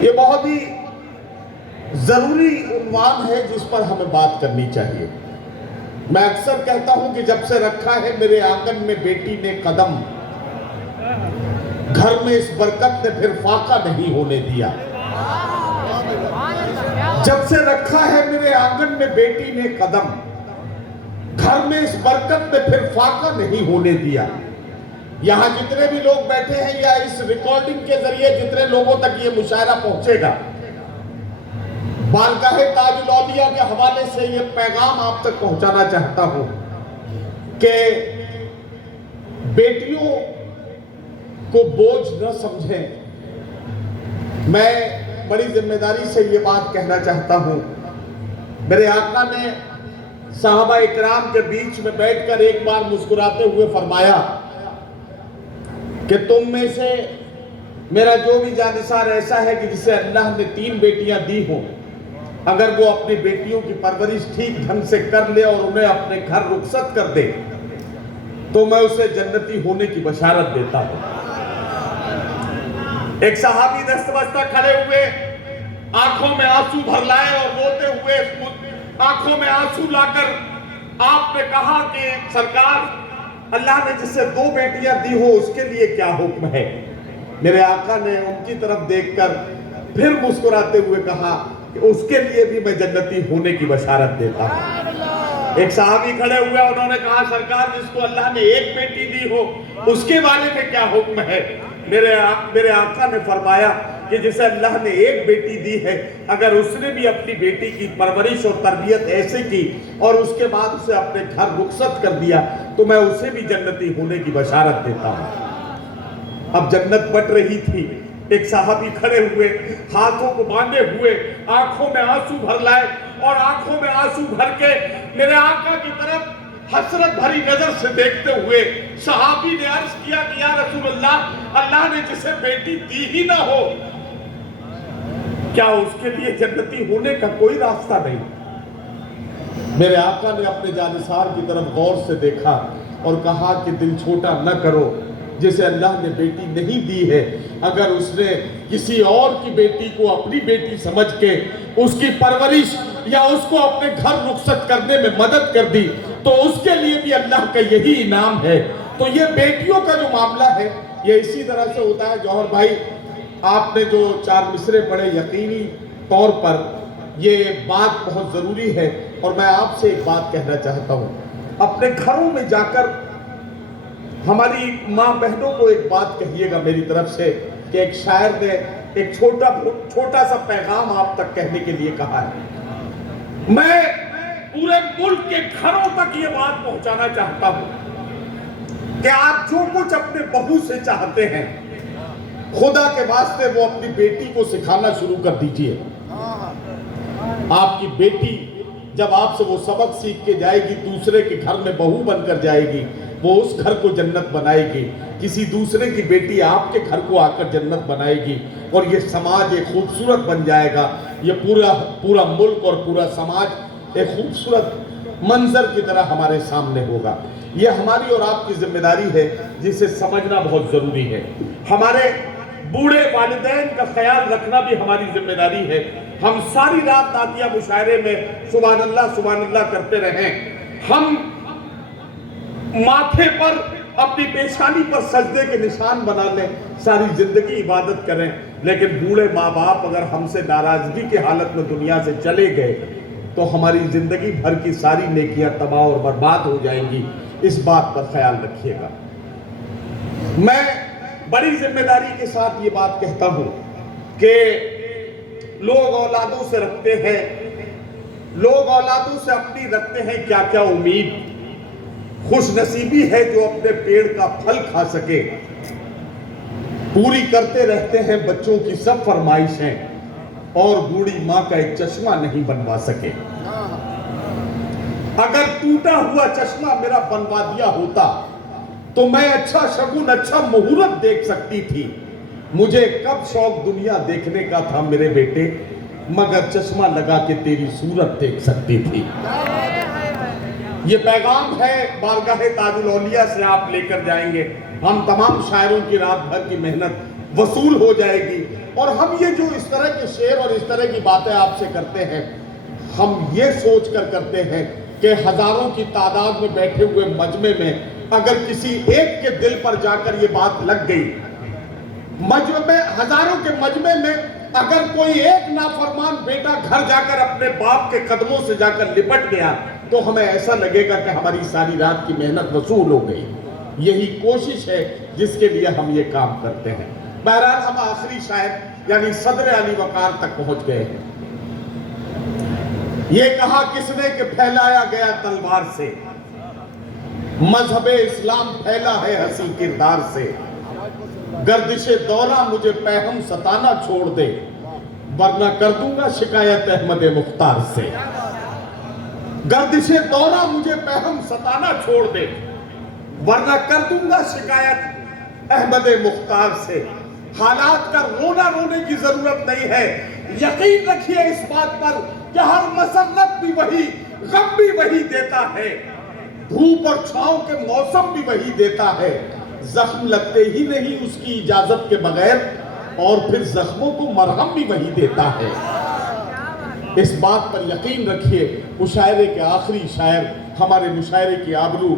یہ بہت ہی ضروری عنوان ہے جس پر ہمیں بات کرنی چاہیے۔ میں اکثر کہتا ہوں کہ جب سے رکھا ہے میرے آنگن میں بیٹی نے قدم، گھر میں اس برکت نے پھر فاقہ نہیں ہونے دیا۔ جب سے رکھا ہے میرے آنگن میں بیٹی نے قدم، گھر میں اس برکت نے پھر فاقہ نہیں ہونے دیا۔ یہاں جتنے بھی لوگ بیٹھے ہیں یا اس ریکارڈنگ کے ذریعے جتنے لوگوں تک یہ مشاعرہ پہنچے گا، بارگاہ تاج الاولیاء کے حوالے سے یہ پیغام آپ تک پہنچانا چاہتا ہوں کہ بیٹیوں کو بوجھ نہ سمجھیں۔ میں بڑی ذمہ داری سے یہ بات کہنا چاہتا ہوں۔ میرے آقا نے صحابہ اکرام کے بیچ میں بیٹھ کر ایک بار مسکراتے ہوئے فرمایا کہ تم میں سے میرا جو بھی جانثار ایسا ہے کہ جسے اللہ نے 3 بیٹیاں دی ہوں، اگر وہ اپنی بیٹیوں کی پرورش ٹھیک ڈھنگ سے کر لے اور انہیں اپنے گھر رخصت کر دے تو میں اسے جنتی ہونے کی بشارت دیتا ہوں۔ ایک صحابی دست بستہ کھڑے ہوئے، آنکھوں میں آنسو بھر لائے اور روتے ہوئے آنکھوں میں آنسو لا کر آپ نے کہا کہ سرکار، اللہ نے جسے 2 بیٹیاں دی ہو اس کے لیے کیا حکم ہے؟ میرے آقا نے ان کی طرف دیکھ کر پھر مسکراتے ہوئے کہا کہ اس کے لیے بھی میں جنتی ہونے کی بشارت دیتا ہوں۔ ایک صحابی کھڑے ہوئے، انہوں نے کہا سرکار، جس کو اللہ نے 1 بیٹی دی ہو اس کے بارے میں کیا حکم ہے؟ میرے آقا نے فرمایا کہ جسے اللہ نے 1 بیٹی دی ہے، اگر اس نے بھی اپنی بیٹی کی پرورش اور تربیت ایسے کی اور اس کے بعد اسے اپنے گھر رخصت کر دیا تو میں اسے بھی جنتی ہونے کی بشارت دیتا ہوں۔ اب جنت بٹ رہی تھی۔ ایک صحابی کھڑے ہوئے، ہاتھوں کو باندھے ہوئے، آنکھوں میں آنسو بھر لائے اور آنکھوں میں آنسو بھر کے میرے آقا کی طرف حسرت بھری نظر سے دیکھتے ہوئے صحابی نے عرض کیا کہ یا رسول اللہ، اللہ نے جسے بیٹی دی ہی نہ ہو، کیا اس کے لیے جنتی ہونے کا کوئی راستہ نہیں؟ میرے آقا نے اپنے جانثار کی طرف غور سے دیکھا اور کہا کہ دل چھوٹا نہ کرو، جسے اللہ نے بیٹی نہیں دی ہے، اگر اس نے کسی اور کی بیٹی کو اپنی بیٹی سمجھ کے اس کی پرورش یا اس کو اپنے گھر رخصت کرنے میں مدد کر دی تو اس کے لیے بھی اللہ کا یہی انعام ہے۔ تو یہ بیٹیوں کا جو معاملہ ہے یہ اسی طرح سے ہوتا ہے۔ جوہر بھائی، آپ نے جو 4 مصرے پڑھے، یقینی طور پر یہ بات بہت ضروری ہے اور میں آپ سے ایک بات کہنا چاہتا ہوں۔ اپنے گھروں میں جا کر ہماری ماں بہنوں کو ایک بات کہیے گا میری طرف سے کہ ایک شاعر نے ایک چھوٹا سا پیغام آپ تک کہنے کے لیے کہا ہے۔ میں پورے ملک کے گھروں تک یہ بات پہنچانا چاہتا ہوں کہ آپ جو کچھ اپنے بہو سے چاہتے ہیں، خدا کے واسطے وہ اپنی بیٹی کو سکھانا شروع کر دیجئے۔ آپ کی بیٹی جب آپ سے وہ سبق سیکھ کے جائے گی، دوسرے کے گھر میں بہو بن کر جائے گی، وہ اس گھر کو جنت بنائے گی۔ کسی دوسرے کی بیٹی آپ کے گھر کو آ کر جنت بنائے گی اور یہ سماج ایک خوبصورت بن جائے گا۔ یہ پورا ملک اور پورا سماج ایک خوبصورت منظر کی طرح ہمارے سامنے ہوگا۔ یہ ہماری اور آپ کی ذمہ داری ہے جسے سمجھنا بہت ضروری ہے۔ ہمارے بوڑھے والدین کا خیال رکھنا بھی ہماری ذمہ داری ہے۔ ہم ساری رات نعتیہ مشاعرے میں سبحان اللہ کرتے رہیں، ہم ماتھے پر اپنی پیشانی پر سجدے کے نشان بنا لیں، ساری زندگی عبادت کریں، لیکن بوڑھے ماں باپ اگر ہم سے ناراضگی کی حالت میں دنیا سے چلے گئے تو ہماری زندگی بھر کی ساری نیکیاں تباہ اور برباد ہو جائیں گی۔ اس بات پر خیال رکھیے گا۔ میں بڑی ذمہ داری کے ساتھ یہ بات کہتا ہوں کہ لوگ اولادوں سے رکھتے ہیں، لوگ اولادوں سے اپنی رکھتے ہیں کیا کیا امید۔ خوش نصیبی ہے جو اپنے پیڑ کا پھل کھا سکے، پوری کرتے رہتے ہیں بچوں کی سب فرمائشیں اور بوڑھی ماں کا ایک چشمہ نہیں بنوا سکے۔ اگر ٹوٹا ہوا چشمہ میرا بنوا دیا ہوتا تو میں اچھا شگن، اچھا مہورت دیکھ سکتی تھی۔ مجھے کب شوق دنیا دیکھنے کا تھا میرے بیٹے، مگر چشمہ لگا کے تیری صورت دیکھ سکتی تھی۔ یہ پیغام ہے بارگاہ تاج الاولیاء سے آپ لے کر جائیں گے، ہم تمام شاعروں کی رات بھر کی محنت وصول ہو جائے گی اور ہم یہ جو اس طرح کے شعر اور اس طرح کی باتیں آپ سے کرتے ہیں، ہم یہ سوچ کر کرتے ہیں کہ ہزاروں کی تعداد میں بیٹھے ہوئے مجمع میں اگر کسی ایک کے دل پر جا کر یہ بات لگ گئی، مجمع میں، ہزاروں کے مجمع میں اگر کوئی ایک نافرمان بیٹا گھر جا کر اپنے باپ کے قدموں سے جا کر لپٹ گیا تو ہمیں ایسا لگے گا کہ ہماری ساری رات کی محنت وصول ہو گئی۔ یہی کوشش ہے جس کے لیے ہم یہ کام کرتے ہیں۔ بہرحال ہم آخری شاعر یعنی صدر علی وقار تک پہنچ گئے ہیں۔ یہ کہا کس نے کہ پھیلایا گیا تلوار سے، مذہب اسلام پھیلا ہے حسین کردار سے، گردش دورہ مجھے پہم ستانا چھوڑ دے، ورنہ کر دوں گا شکایت احمد مختار سے۔ گردش دورہ مجھے پہم ستانا چھوڑ دے، ورنہ کر دوں گا شکایت احمد مختار سے۔ حالات کا رونا رونے کی ضرورت نہیں ہے، یقین رکھیے اس بات پر کہ ہر مسرت بھی وہی، غم بھی وہی دیتا ہے، دھوپ اور چھاؤں کے موسم بھی وہی دیتا ہے، زخم لگتے ہی نہیں اس کی اجازت کے بغیر، اور پھر زخموں کو مرہم بھی وہی دیتا ہے۔ اس بات پر یقین رکھیے، مشاعرے کے آخری شاعر، ہمارے مشاعرے کی آبرو